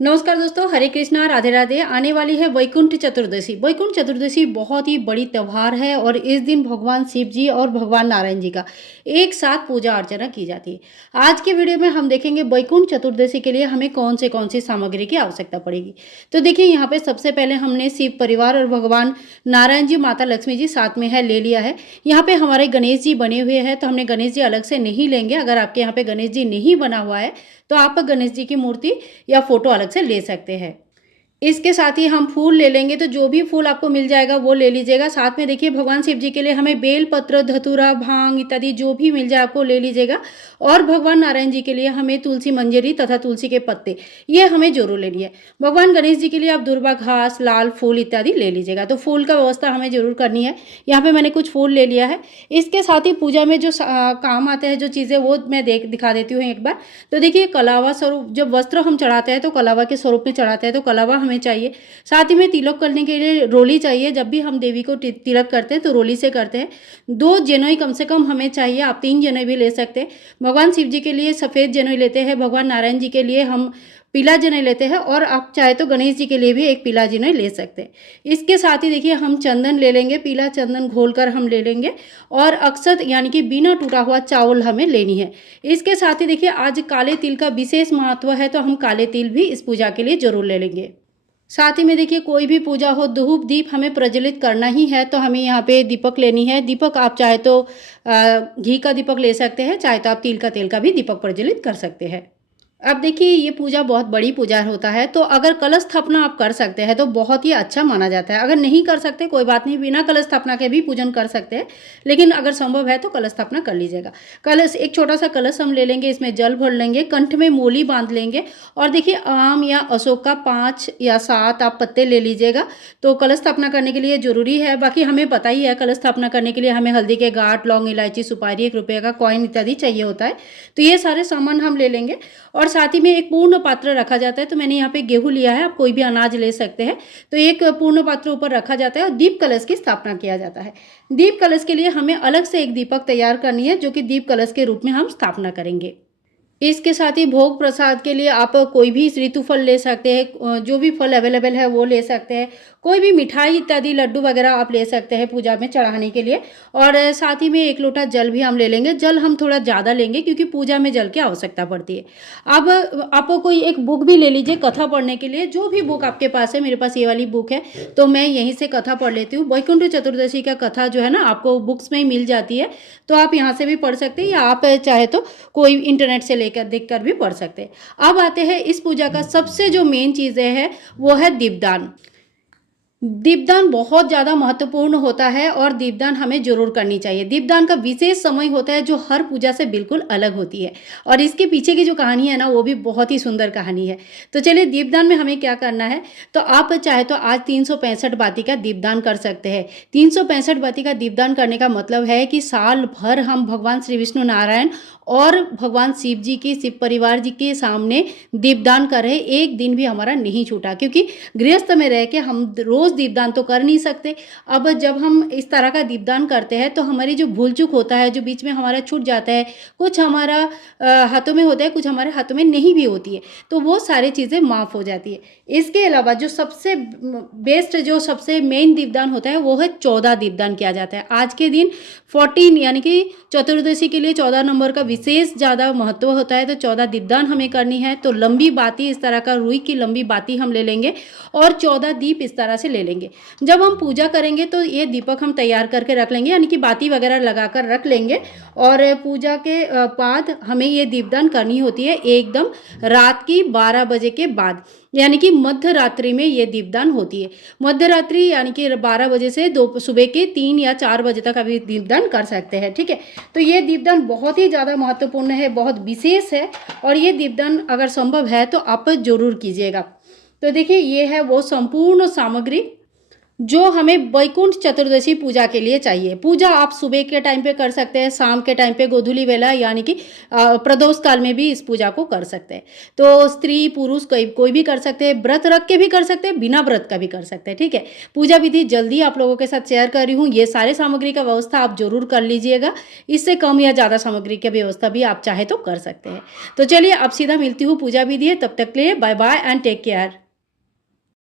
नमस्कार दोस्तों, हरे कृष्णा, राधे राधे। आने वाली है वैकुंठ चतुर्दशी। वैकुंठ चतुर्दशी बहुत ही बड़ी त्यौहार है और इस दिन भगवान शिव जी और भगवान नारायण जी का एक साथ पूजा अर्चना की जाती है। आज के वीडियो में हम देखेंगे वैकुंठ चतुर्दशी के लिए हमें कौन सी सामग्री की आवश्यकता पड़ेगी। तो देखिए, यहाँ पे सबसे पहले हमने शिव परिवार और भगवान नारायण जी, माता लक्ष्मी जी साथ में है ले लिया है। यहाँ पे हमारे गणेश जी बने हुए हैं, तो हमने गणेश जी अलग से नहीं लेंगे। अगर आपके यहाँ पे गणेश जी नहीं बना हुआ है तो आप गणेश जी की मूर्ति या फोटो अलग से ले सकते हैं। इसके साथ ही हम फूल ले लेंगे, तो जो भी फूल आपको मिल जाएगा वो ले लीजिएगा। साथ में देखिए, भगवान शिव जी के लिए हमें बेल पत्र, धतूरा, भांग इत्यादि जो भी मिल जाए आपको ले लीजिएगा। और भगवान नारायण जी के लिए हमें तुलसी मंजरी तथा तुलसी के पत्ते, ये हमें जरूर लेनी है। भगवान गणेश जी के लिए आप दुर्वा घास, लाल फूल इत्यादि ले लीजिएगा। तो फूल का व्यवस्था हमें जरूर करनी है। यहाँ पे मैंने कुछ फूल ले लिया है। इसके साथ ही पूजा में जो काम आते हैं जो चीज़ें, वो मैं दिखा देती हूँ एक बार। तो देखिए, कलावा स्वरूप जब वस्त्र हम चढ़ाते हैं तो कलावा के स्वरूप में चढ़ाते हैं, तो कलावा हमें चाहिए। साथ ही में तिलक करने के लिए रोली चाहिए। जब भी हम देवी को तिलक करते हैं तो रोली से करते हैं। 2 जनेऊ कम से कम हमें चाहिए। आप 3 जनेऊ भी ले सकते हैं। भगवान शिव जी के लिए सफ़ेद जनेऊ लेते हैं, भगवान नारायण जी के लिए हम पीला जनेऊ लेते हैं, और आप चाहे तो गणेश जी के लिए भी एक पीला जनेऊ ले सकते हैं। इसके साथ ही देखिए, हम चंदन ले लेंगे, पीला चंदन घोलकर हम ले लेंगे। और अक्षत यानी कि बिना टूटा हुआ चावल हमें लेनी है। इसके साथ ही देखिए, आज काले तिल का विशेष महत्व है, तो हम काले तिल भी इस पूजा के लिए जरूर ले लेंगे। साथ ही में देखिए, कोई भी पूजा हो, धूप दीप हमें प्रज्वलित करना ही है, तो हमें यहाँ पे दीपक लेनी है। दीपक आप चाहे तो घी का दीपक ले सकते हैं, चाहे तो आप तिल का तेल का भी दीपक प्रज्वलित कर सकते हैं। अब देखिए, ये पूजा बहुत बड़ी पूजा होता है, तो अगर कलश स्थापना आप कर सकते हैं तो बहुत ही अच्छा माना जाता है। अगर नहीं कर सकते कोई बात नहीं, बिना कलश स्थापना के भी पूजन कर सकते हैं, लेकिन अगर संभव है तो कलश स्थापना कर लीजिएगा। कलश, एक छोटा सा कलश हम ले लेंगे, इसमें जल भर लेंगे, कंठ में मोली बांध लेंगे। और देखिए, आम या अशोक का 5 या 7 आप पत्ते ले लीजिएगा। तो कलश स्थापना करने के लिए जरूरी है। बाकी हमें पता ही है, कलश स्थापना करने के लिए हमें हल्दी के गांठ, लौंग, इलायची, सुपारी, 1 रुपये का कॉइन इत्यादि चाहिए होता है। तो ये सारे सामान हम ले लेंगे। और साथ ही में एक पूर्ण पात्र रखा जाता है। तो मैंने यहाँ पे गेहूं लिया है, आप कोई भी अनाज ले सकते हैं। तो एक पूर्ण पात्र ऊपर रखा जाता है और दीप कलश की स्थापना किया जाता है। दीप कलश के लिए हमें अलग से एक दीपक तैयार करनी है, जो कि दीप कलश के रूप में हम स्थापना करेंगे। इसके साथ ही भोग प्रसाद के लिए आप कोई भी ऋतु फल ले सकते हैं, जो भी फल अवेलेबल है वो ले सकते हैं। कोई भी मिठाई इत्यादि, लड्डू वगैरह आप ले सकते हैं पूजा में चढ़ाने के लिए। और साथ ही में 1 लोटा जल भी हम ले लेंगे। जल हम थोड़ा ज़्यादा लेंगे क्योंकि पूजा में जल की आवश्यकता पड़ती है। अब आप कोई एक बुक भी ले लीजिए कथा पढ़ने के लिए, जो भी बुक आपके पास है। मेरे पास ये वाली बुक है, तो मैं यहीं से कथा पढ़ लेती हूँ। वैकुंठ चतुर्दशी का कथा जो है ना, आपको बुक्स में ही मिल जाती है, तो आप यहाँ से भी पढ़ सकते हैं, या आप चाहे तो कोई इंटरनेट से लेकर देखकर भी पढ़ सकते हैं। अब आते हैं इस पूजा का सबसे जो मेन चीज़ें है, वो है दीपदान। दीपदान बहुत ज़्यादा महत्वपूर्ण होता है और दीपदान हमें जरूर करनी चाहिए। दीपदान का विशेष समय होता है जो हर पूजा से बिल्कुल अलग होती है, और इसके पीछे की जो कहानी है ना, वो भी बहुत ही सुंदर कहानी है। तो चलिए, दीपदान में हमें क्या करना है। तो आप चाहे तो आज 365 बाती का दीपदान कर सकते हैं। 365 बाती का दीपदान करने का मतलब है कि साल भर हम भगवान श्री विष्णु नारायण और भगवान शिव जी की, शिव परिवार जी के सामने दीपदान कर रहे। एक दिन भी हमारा नहीं छूटा, क्योंकि गृहस्थ में रह के हम रोज़ दीपदान तो कर नहीं सकते। अब जब हम इस तरह का दीपदान करते हैं तो हमारी जो भूल चूक होता है, जो बीच में हमारा छूट जाता है, कुछ हमारा हाथों में होता है, कुछ हमारे हाथों में नहीं भी होती है, तो वो सारी चीज़ें माफ़ हो जाती है। इसके अलावा जो सबसे बेस्ट, जो सबसे मेन दीपदान होता है, वो है 14 दीपदान किया जाता है आज के दिन। 14 यानी कि चतुर्दशी के लिए 14 नंबर का विशेष ज़्यादा महत्व होता है। तो 14 दीपदान हमें करनी है। तो लंबी बाती, इस तरह का रुई की लंबी बाती हम ले लेंगे और 14 दीप इस तरह से ले लेंगे। जब हम पूजा करेंगे तो ये दीपक हम तैयार करके रख लेंगे, यानी कि बाती वगैरह लगाकर रख लेंगे। और पूजा के बाद हमें ये दीपदान करनी होती है एकदम रात की 12 बजे के बाद, यानी कि मध्य रात्रि में ये दीपदान होती है। मध्य रात्रि यानी कि 12 बजे से सुबह के 3 या 4 बजे तक अभी दीपदान कर सकते हैं, ठीक है। तो ये दीपदान बहुत ही ज़्यादा महत्वपूर्ण है, बहुत विशेष है, और ये दीपदान अगर संभव है तो आप जरूर कीजिएगा। तो देखिए, ये है वो संपूर्ण सामग्री। जो हमें वैकुंठ चतुर्दशी पूजा के लिए चाहिए। पूजा आप सुबह के टाइम पे कर सकते हैं, शाम के टाइम पे गोधूलि वेला यानी कि प्रदोष काल में भी इस पूजा को कर सकते हैं। तो स्त्री पुरुष कोई कोई भी कर सकते हैं, व्रत रख के भी कर सकते हैं, बिना व्रत का भी कर सकते हैं, ठीक है। पूजा विधि जल्दी आप लोगों के साथ शेयर कर रही हूँ। ये सारे सामग्री का व्यवस्था आप जरूर कर लीजिएगा। इससे कम या ज़्यादा सामग्री की व्यवस्था भी आप चाहे तो कर सकते हैं। तो चलिए अब सीधा मिलती हूँ पूजा विधि है, तब तक के लिए bye bye and take care.